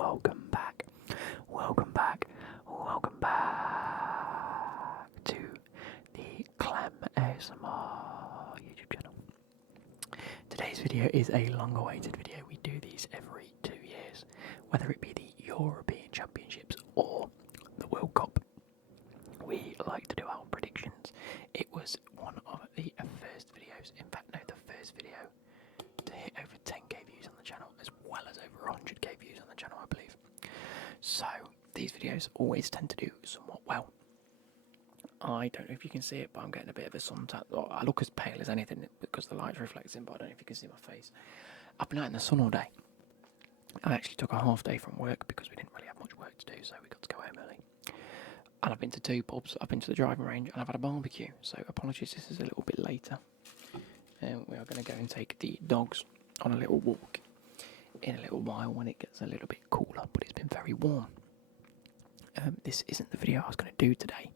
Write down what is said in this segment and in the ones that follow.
welcome back, welcome back, welcome back to the Clem ASMR YouTube channel. Today's video is a long-awaited video. We do these every 2 years, whether it be the European Championships or the World Cup. We like to do our predictions. It was one of the first videos, in fact, no, the first video to hit over 10k views on the channel, as well as over 100k views on the channel, I believe. So these videos always tend to do somewhat well. I don't know if you can see it, but I'm getting a bit of a suntan. I look as pale as anything because the light's reflecting, but I don't know if you can see my face. I've been out in the sun all day. I actually took a half day from work because we didn't really have much work to do, so we got to go home early. And I've been to 2 pubs, I've been to the driving range, and I've had a barbecue, so apologies, this is a little bit later. We are going to go and take the dogs on a little walk in a little while when it gets a little bit cooler, but it's been very warm. This isn't the video I was going to do today.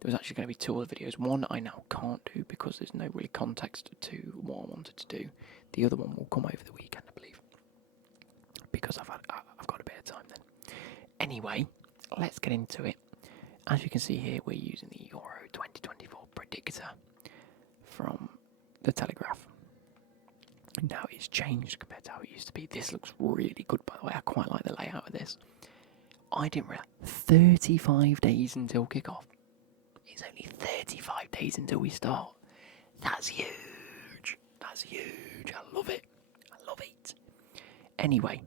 There was actually going to be 2 other videos. One I now can't do because there's no really context to what I wanted to do. The other one will come over the weekend, I believe, because I've got a bit of time then. Anyway, let's get into it. As you can see here, we're using the Euro 2024 predictor from the Telegraph. Now it's changed compared to how it used to be. This looks really good, by the way. I quite like the layout of this. I didn't realise 35 days until kickoff. It's only 35 days until we start. That's huge. That's huge. I love it. I love it. Anyway,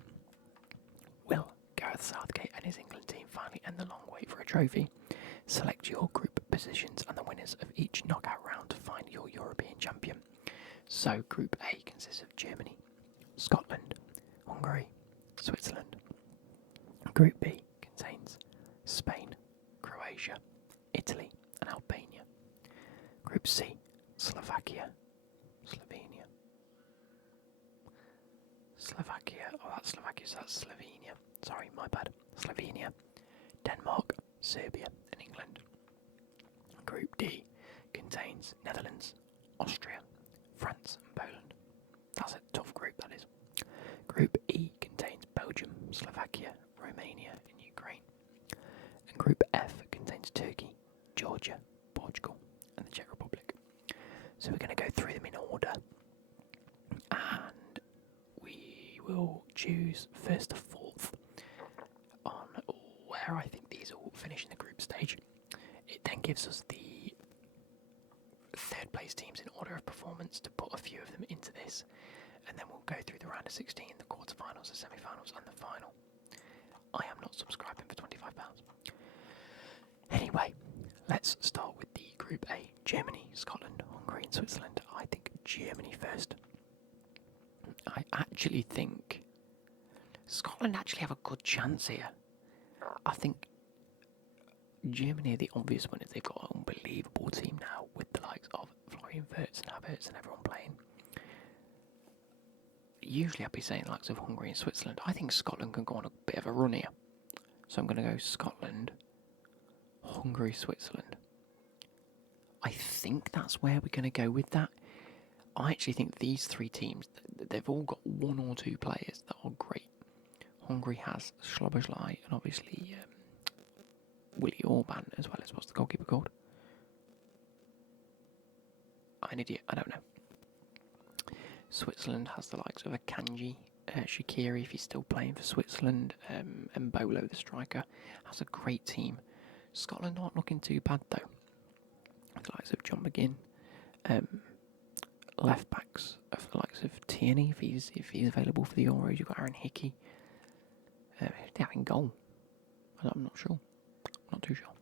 will Gareth Southgate and his England team finally end the long wait for a trophy? Select your group positions and the winners of each knockout round to find your European champion. So Group A consists of Germany, Scotland, Hungary, Switzerland. Group B contains Spain, Croatia, Italy and Albania. Group C, Slovakia, Slovenia. Oh that's Slovakia, so that's Slovenia. Sorry, my bad. Slovenia, Denmark, Serbia and England. Group D contains Netherlands, Austria, France and Poland. That's a tough group, that is. Group E contains Belgium, Slovakia, Romania and Ukraine. And Group F contains Turkey, Georgia, Portugal and the Czech Republic. So we're going to go through them in order. And we will choose first to fourth on where I think these all finish in the group stage. It then gives us the third place teams in order of performance to put a few of them into this, and then we'll go through the round of 16, the quarterfinals, the semi-finals and the final. I am not subscribing for £25. Anyway, let's start with the Group A. Germany, Scotland, Hungary and Switzerland. I think Germany first. I actually think Scotland actually have a good chance here. I think Germany are the obvious winners. They've got an unbelievable team now with the likes of Florian Wirtz and Havertz and everyone playing. Usually I'd be saying the likes of Hungary and Switzerland. I think Scotland can go on a bit of a run here. So I'm going to go Scotland, Hungary, Switzerland. I think that's where we're going to go with that. I actually think these 3 teams, they've all got 1 or 2 players that are great. Hungary has Szoboszlai and obviously Willie Orban, as well as what's the goalkeeper called? I'm an idiot, I don't know. Switzerland has the likes of Akanji, Shaqiri if he's still playing for Switzerland, and Bolo, the striker, has a great team. Scotland aren't looking too bad though. The likes of John McGinn, left backs of the likes of Tierney if he's available for the Euros. You've got Aaron Hickey. They're having goal. I'm not sure. Not too sure.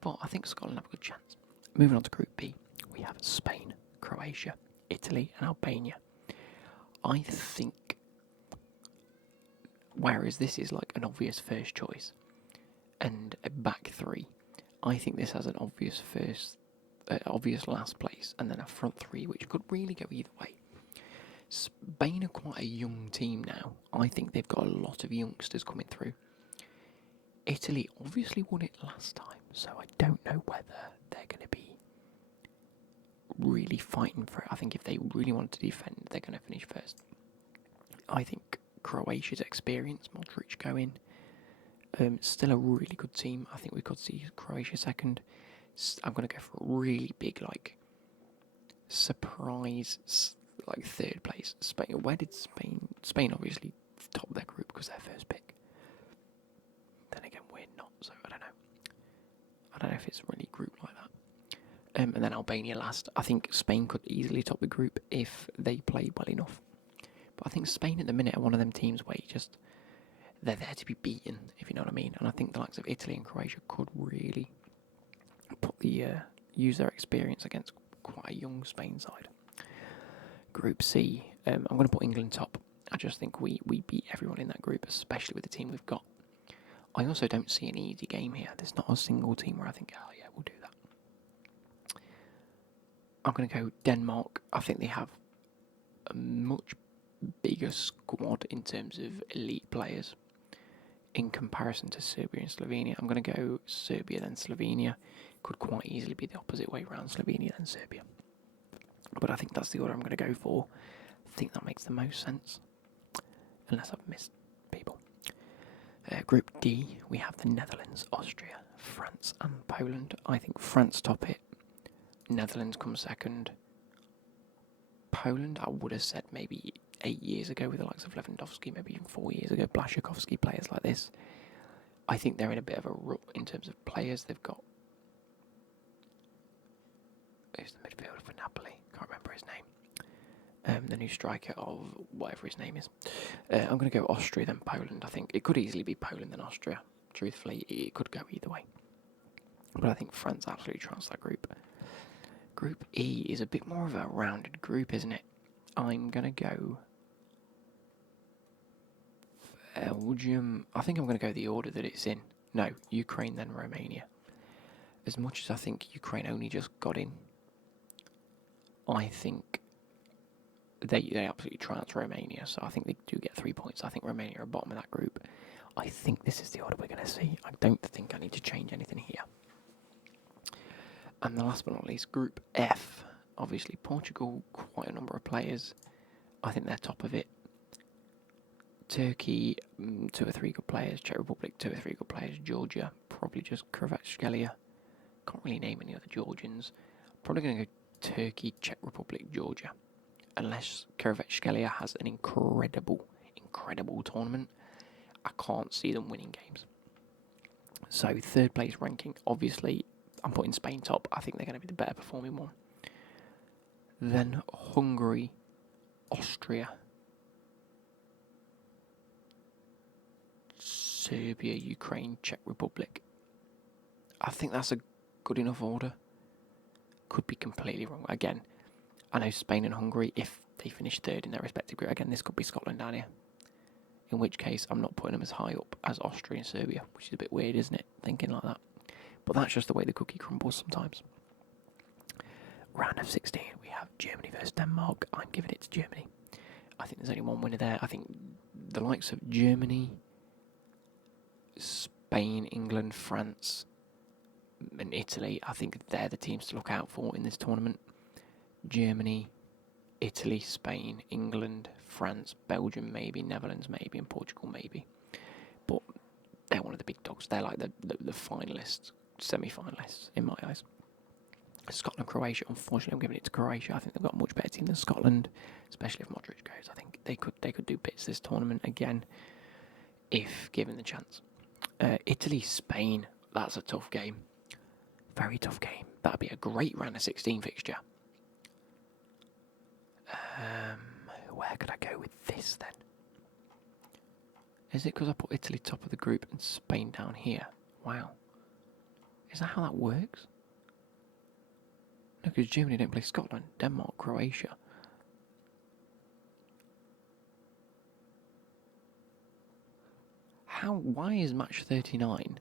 But I think Scotland have a good chance. Moving on to Group B, we have Spain, Croatia, Italy and Albania. I think, whereas this is like an obvious first choice and a back 3, I think this has an obvious obvious last place and then a front 3 which could really go either way. Spain are quite a young team now. I think they've got a lot of youngsters coming through. Italy obviously won it last time, so I don't know whether they're going to be really fighting for it. I think if they really want to defend, they're going to finish first. I think Croatia's experience. Modric going. Still a really good team. I think we could see Croatia second. I'm going to go for a really big, surprise, third place. Spain. Where did Spain? Spain obviously top their group because they're first pick. Then again, we're not, so I don't know. I don't know if it's really grouped like that. And then Albania last. I think Spain could easily top the group if they play well enough. But I think Spain at the minute are one of them teams where they're there to be beaten, if you know what I mean. And I think the likes of Italy and Croatia could really use their experience against quite a young Spain side. Group C, I'm going to put England top. I just think we beat everyone in that group, especially with the team we've got. I also don't see an easy game here. There's not a single team where I think, oh yeah, we'll do that. I'm going to go Denmark. I think they have a much bigger squad in terms of elite players in comparison to Serbia and Slovenia. I'm going to go Serbia then Slovenia. Could quite easily be the opposite way around, Slovenia then Serbia. But I think that's the order I'm going to go for. I think that makes the most sense. Unless I've missed people. Group D, we have the Netherlands, Austria, France and Poland. I think France top it. Netherlands comes second. Poland, I would have said maybe 8 years ago with the likes of Lewandowski, maybe even 4 years ago, Blaszczykowski, players like this. I think they're in a bit of a rut in terms of players. They've got... Who's the midfielder for Napoli? Can't remember his name. The new striker of whatever his name is. I'm going to go Austria then Poland. I think it could easily be Poland then Austria. Truthfully, it could go either way. But I think France absolutely trounced that group. Group E is a bit more of a rounded group, isn't it? I'm going to go Belgium. I think I'm going to go the order that it's in. No, Ukraine then Romania. As much as I think Ukraine only just got in, I think they absolutely trounced Romania, so I think they do get 3 points. I think Romania are bottom of that group. I think this is the order we're going to see. I don't think I need to change anything here. And the last but not least, Group F. Obviously, Portugal, quite a number of players. I think they're top of it. Turkey, 2 or 3 good players. Czech Republic, 2 or 3 good players. Georgia, probably just Kvaratskhelia. Can't really name any other Georgians. Probably going to go Turkey, Czech Republic, Georgia. Unless Kvaratskhelia has an incredible tournament, I can't see them winning games. So, third place ranking, obviously, I'm putting Spain top. I think they're going to be the better performing one. Then Hungary, Austria, Serbia, Ukraine, Czech Republic. I think that's a good enough order. Could be completely wrong. Again, I know Spain and Hungary, if they finish third in their respective group, again, this could be Scotland down here. In which case, I'm not putting them as high up as Austria and Serbia, which is a bit weird, isn't it? Thinking like that. But that's just the way the cookie crumbles sometimes. Round of 16, we have Germany versus Denmark. I'm giving it to Germany. I think there's only one winner there. I think the likes of Germany, Spain, England, France, and Italy, I think they're the teams to look out for in this tournament. Germany, Italy, Spain, England, France, Belgium maybe, Netherlands maybe, and Portugal maybe. But they're one of the big dogs. They're like the finalists, semi-finalists in my eyes. Scotland, Croatia, unfortunately I'm giving it to Croatia. I think they've got a much better team than Scotland, especially if Modric goes. I think they could do bits this tournament again, if given the chance. Italy, Spain, that's a tough game. Very tough game. That'd be a great round of 16 fixture. Where could I go with this then? Is it because I put Italy top of the group and Spain down here? Wow. Is that how that works? No, because Germany don't play Scotland, Denmark, Croatia. Why is match 39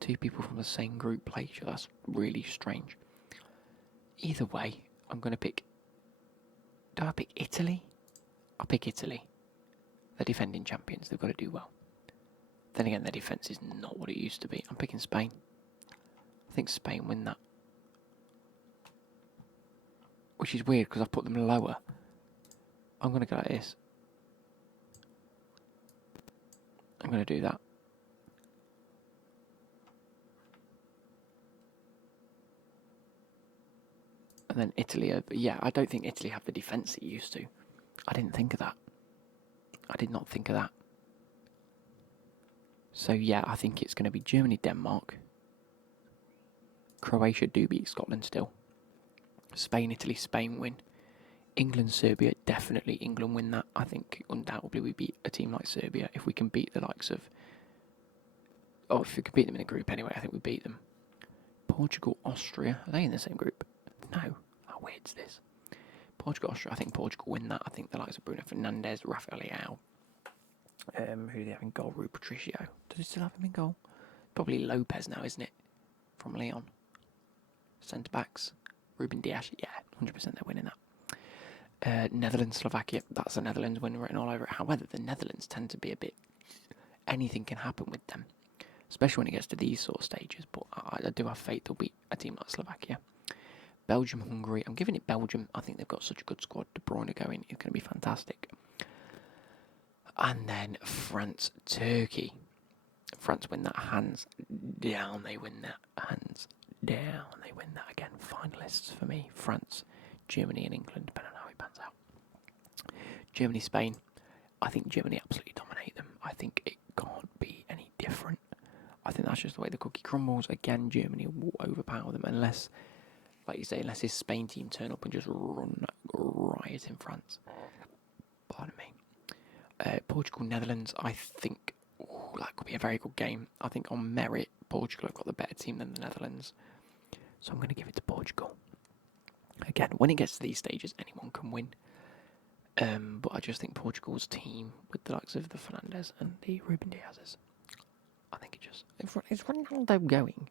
2 people from the same group play each other? That's really strange. Either way, I'm going to pick... Do I pick Italy? I'll pick Italy. They're defending champions, they've got to do well. Then again, their defence is not what it used to be. I'm picking Spain. I think Spain win that. Which is weird because I've put them lower. I'm going to go like this. going to do that. And then Italy, yeah, I don't think Italy have the defence it used to. I didn't think of that. I did not think of that. So yeah, I think it's going to be Germany, Denmark. Croatia do beat Scotland still. Spain, Italy, Spain win. England, Serbia, definitely England win that. I think undoubtedly we beat a team like Serbia if we can beat the likes of... Oh, if we can beat them in a group anyway, I think we beat them. Portugal, Austria, are they in the same group? No. How weird's this? Portugal, Austria, I think Portugal win that. I think the likes of Bruno Fernandes, Rafael Leao. Who do they have in goal? Rui Patricio. Does he still have him in goal? Probably Lopez now, isn't it? From Leon. Centre backs. Ruben Dias. Yeah, 100% they're winning that. Netherlands, Slovakia. That's a Netherlands win written all over it. However, the Netherlands tend to be a bit... Anything can happen with them. Especially when it gets to these sort of stages. But I do have faith they'll beat a team like Slovakia. Belgium, Hungary. I'm giving it Belgium. I think they've got such a good squad. De Bruyne going. It's going to be fantastic. And then France, Turkey. France win that hands down. They win that hands down. They win that again. Finalists for me. France, Germany and England, depending on how it pans out. Germany, Spain. I think Germany absolutely dominate them. I think it can't be any different. I think that's just the way the cookie crumbles. Again, Germany will overpower them unless, like you say, unless this Spain team turn up and just run riot in France. Pardon me. Portugal, Netherlands, I think that could be a very good game. I think on merit, Portugal have got the better team than the Netherlands. So I'm going to give it to Portugal. Again, when it gets to these stages, anyone can win. But I just think Portugal's team, with the likes of the Fernandes and the Ruben Diaz's, I think it just... Is Ronaldo going?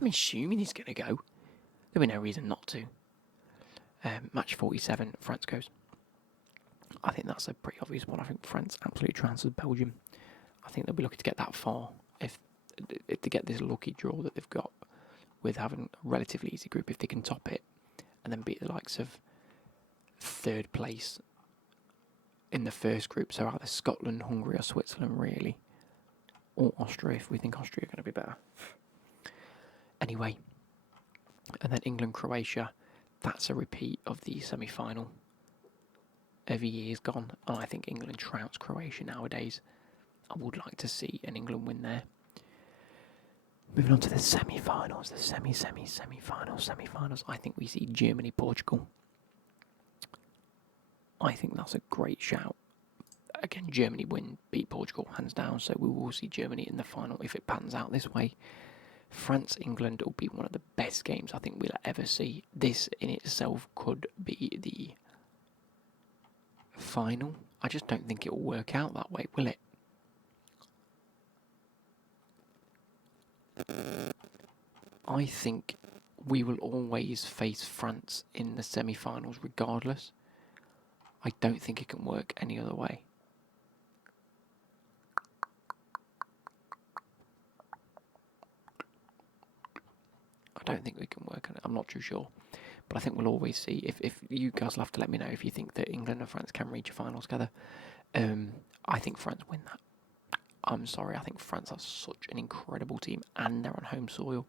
I'm assuming he's going to go. There'll be no reason not to. Match 47, France goes. I think that's a pretty obvious one. I think France absolutely transfers Belgium. I think they'll be lucky to get that far if they get this lucky draw that they've got with having a relatively easy group. If they can top it and then beat the likes of third place in the first group, so either Scotland, Hungary or Switzerland really, or Austria if we think Austria are going to be better. Anyway, and then England, Croatia, that's a repeat of the semi-final. Every year's gone, and I think England trouts Croatia nowadays. I would like to see an England win there. Moving on to the semi-finals, the semi-finals. I think we see Germany, Portugal. I think that's a great shout. Again, Germany beat Portugal hands down, so we will see Germany in the final if it pans out this way. France, England will be one of the best games I think we'll ever see. This in itself could be the final. I just don't think it will work out that way, will it? I think we will always face France in the semi-finals regardless. I don't think it can work any other way. I don't think we can work on it. I'm not too sure. But I think we'll always see. If you guys will have to let me know if you think that England and France can reach a final together. I think France win that. I'm sorry, I think France has such an incredible team and they're on home soil.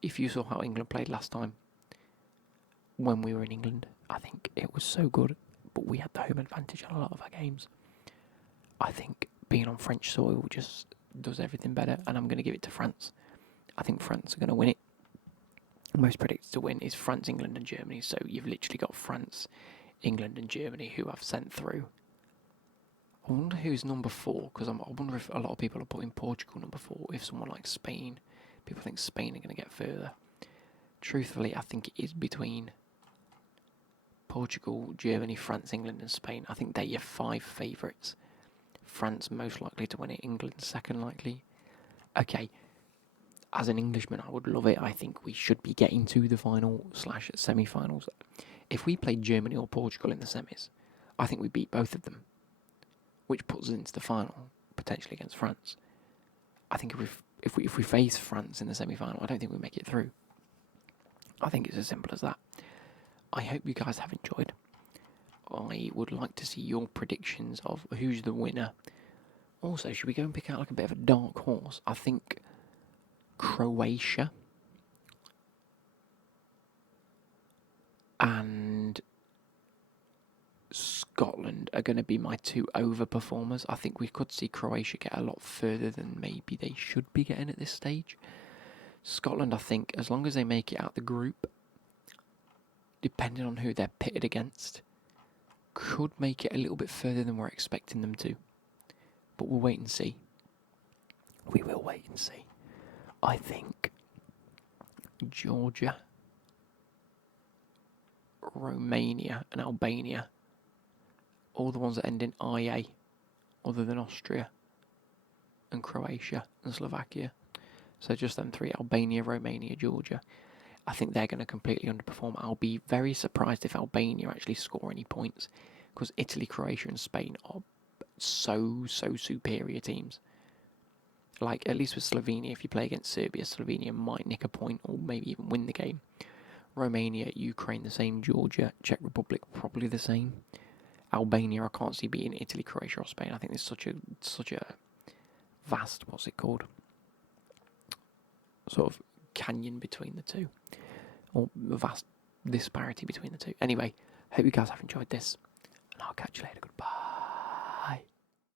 If you saw how England played last time when we were in England, I think it was so good. But we had the home advantage on a lot of our games. I think being on French soil just does everything better, and I'm going to give it to France. I think France are going to win it. Most predicted to win is France, England and Germany, so you've literally got France, England and Germany who have sent through. I wonder who's number 4, because I wonder if a lot of people are putting Portugal number 4, if someone like Spain, people think Spain are going to get further. Truthfully, I think it is between Portugal, Germany, France, England and Spain. I think they're your 5 favourites. France most likely to win it, England second likely. Okay, as an Englishman I would love it. I think we should be getting to the final / semi-finals. If we played Germany or Portugal in the semis, I think we beat both of them, which puts us into the final, potentially against France. I think if we face France in the semi-final, I don't think we make it through. I think it's as simple as that. I hope you guys have enjoyed. I would like to see your predictions of who's the winner Also, should we go and pick out like a bit of a dark horse? I think Croatia and Scotland are going to be my two overperformers. I think we could see Croatia get a lot further than maybe they should be getting at this stage. Scotland, I think, as long as they make it out the group, depending on who they're pitted against, could make it a little bit further than we're expecting them to. But we'll wait and see. We will wait and see. I think Georgia, Romania and Albania, all the ones that end in IA, other than Austria and Croatia and Slovakia. So just them three, Albania, Romania, Georgia. I think they're going to completely underperform. I'll be very surprised if Albania actually score any points, because Italy, Croatia and Spain are so superior teams. Like, at least with Slovenia, if you play against Serbia, Slovenia might nick a point or maybe even win the game. Romania, Ukraine the same, Georgia, Czech Republic probably the same. Albania, I can't see beating Italy, Croatia or Spain. I think there's such a vast, what's it called? Sort of canyon between the two. Or vast disparity between the two. Anyway, hope you guys have enjoyed this. And I'll catch you later. Goodbye.